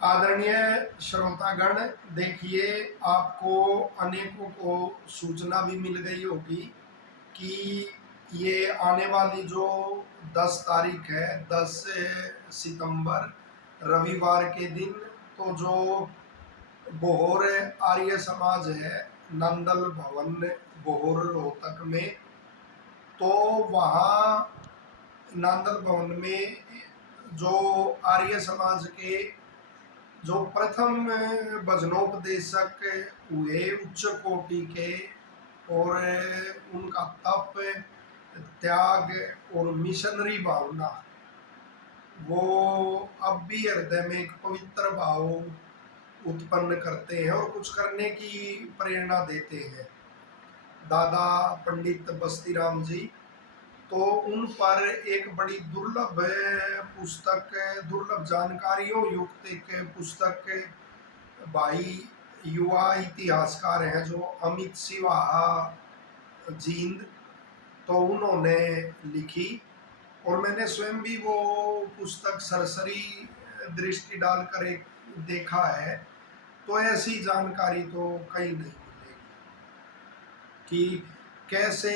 आदरणीय श्रोतागण, देखिए, आपको अनेकों को सूचना भी मिल गई होगी कि ये आने वाली जो 10 तारीख है, 10 सितंबर, रविवार के दिन, तो जो बोहर आर्य समाज है, नंदल भवन बोहर रोहतक में, तो वहाँ नंदल भवन में जो आर्य समाज के जो प्रथम भजनोपदेशक हुए उच्च कोटि के, और उनका तप, त्याग और मिशनरी भावना वो अब भी हृदय में एक पवित्र भाव उत्पन्न करते हैं और कुछ करने की प्रेरणा देते हैं। दादा पंडित बस्तीराम जी, तो उन पर एक बड़ी दुर्लभ पुस्तक, दुर्लभ जानकारियों युक्त एक पुस्तक भाई युवा इतिहासकार हैं जो अमित सिवाहा जींद, तो उन्होंने लिखी, और मैंने स्वयं भी वो पुस्तक सरसरी दृष्टि डालकर एक देखा है। तो ऐसी जानकारी तो कहीं नहीं मिलेगी कि कैसे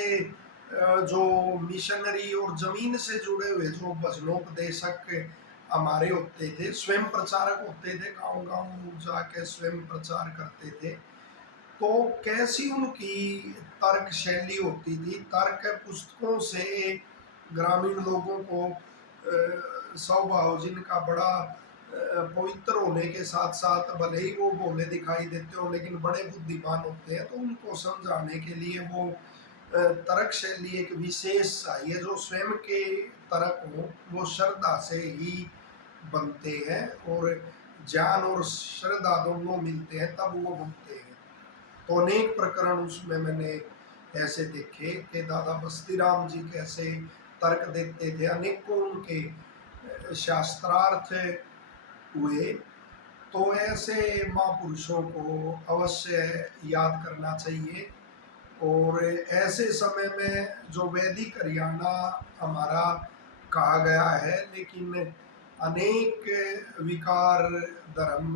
जो मिशनरी और जमीन से जुड़े हुए जो भजनोपदेशक हमारे होते थे, स्वयं प्रचारक होते थे, गांव गांव जाके स्वयं प्रचार करते थे, तो कैसी उनकी तर्क शैली होती थी। तर्क पुस्तकों से ग्रामीण लोगों को स्वभाव जिनका बड़ा पवित्र होने के साथ साथ, भले ही वो भोले दिखाई देते हो लेकिन बड़े बुद्धिमान होते हैं, तो उनको समझाने के लिए वो तर्क शैली एक विशेष चाहिए। जो स्वयं के तर्क हो वो श्रद्धा से ही बनते हैं, और ज्ञान और श्रद्धा दोनों मिलते हैं तब वो बनते हैं। तो अनेक प्रकरण उसमें मैंने ऐसे देखे कि दादा बस्तीराम जी कैसे तर्क देते थे, अनेकों उनके शास्त्रार्थ हुए। तो ऐसे महापुरुषों को अवश्य याद करना चाहिए। और ऐसे समय में जो वैदिक हरियाणा हमारा कहा गया है, लेकिन अनेक विकार धर्म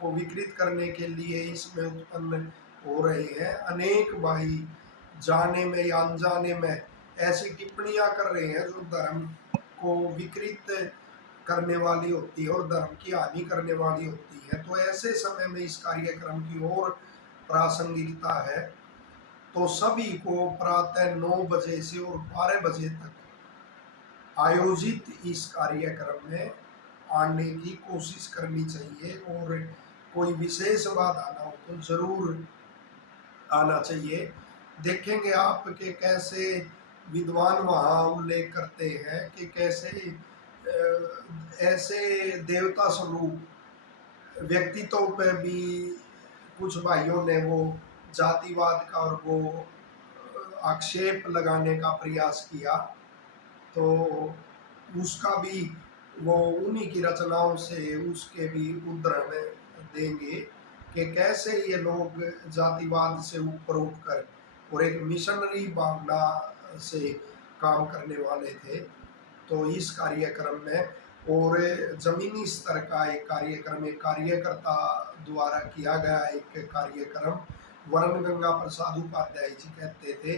को विकृत करने के लिए इसमें उत्पन्न हो रहे हैं। अनेक भाई जाने में या अनजाने में ऐसी टिप्पणियां कर रहे हैं जो धर्म को विकृत करने वाली होती है और धर्म की हानि करने वाली होती है। तो ऐसे समय में इस कार्यक्रम की और प्रासंगिकता है। तो सभी को प्रातः 9 बजे से और 12 बजे तक आयोजित इस कार्यक्रम में आने की कोशिश करनी चाहिए, और कोई विशेष बात आना हो तो जरूर आना चाहिए। देखेंगे आप कि कैसे विद्वान वहाँ उल्लेख करते हैं कि कैसे ऐसे देवता स्वरूप व्यक्तित्व पे भी कुछ भाइयों ने वो जातिवाद का और वो आक्षेप लगाने का प्रयास किया। तो उसका भी वो उन्हीं की रचनाओं से उसके भी उदाहरण देंगे कि कैसे ये लोग जातिवाद से ऊपर उठकर और एक मिशनरी भावना से काम करने वाले थे। तो इस कार्यक्रम में, और जमीनी स्तर का एक कार्यक्रम, एक कार्यकर्ता द्वारा किया गया एक कार्यक्रम, वरण गंगा प्रसाद उपाध्याय जी कहते थे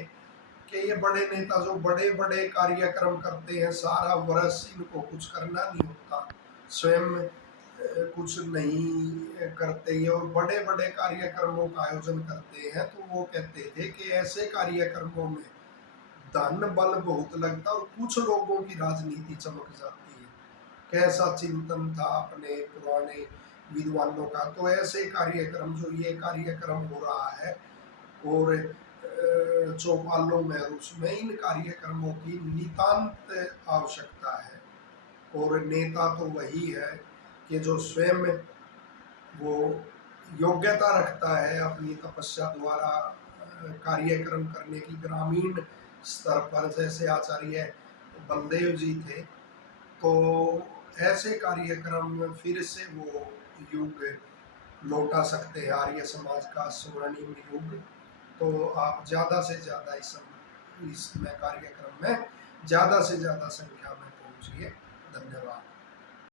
कि ये बड़े नेता जो बड़े बड़े कार्यक्रम करते हैं, सारा वर्ष इनको कुछ करना नहीं होता, स्वयं कुछ नहीं करते ये और बड़े बड़े कार्यक्रमों का आयोजन करते हैं। तो वो कहते थे कि ऐसे कार्यक्रमों में धन बल बहुत लगता और कुछ लोगों की राजनीति चमक जाती है। कैसा चिंतन था अपने पुराने विद्वानों का। तो ऐसे कार्यक्रम, जो ये कार्यक्रम हो रहा है और चौपालों में और उसमें, इन कार्यक्रमों की नितांत आवश्यकता है। और नेता तो वही है कि जो स्वयं वो योग्यता रखता है अपनी तपस्या द्वारा कार्यक्रम करने की ग्रामीण स्तर पर, जैसे आचार्य बलदेव जी थे। तो ऐसे कार्यक्रम फिर से वो युग लौटा सकते हैं, आर्य समाज का स्वर्णिम युग। तो आप ज़्यादा से ज़्यादा इसमें कार्यक्रम में ज़्यादा से ज़्यादा संख्या में पहुँचिए। धन्यवाद।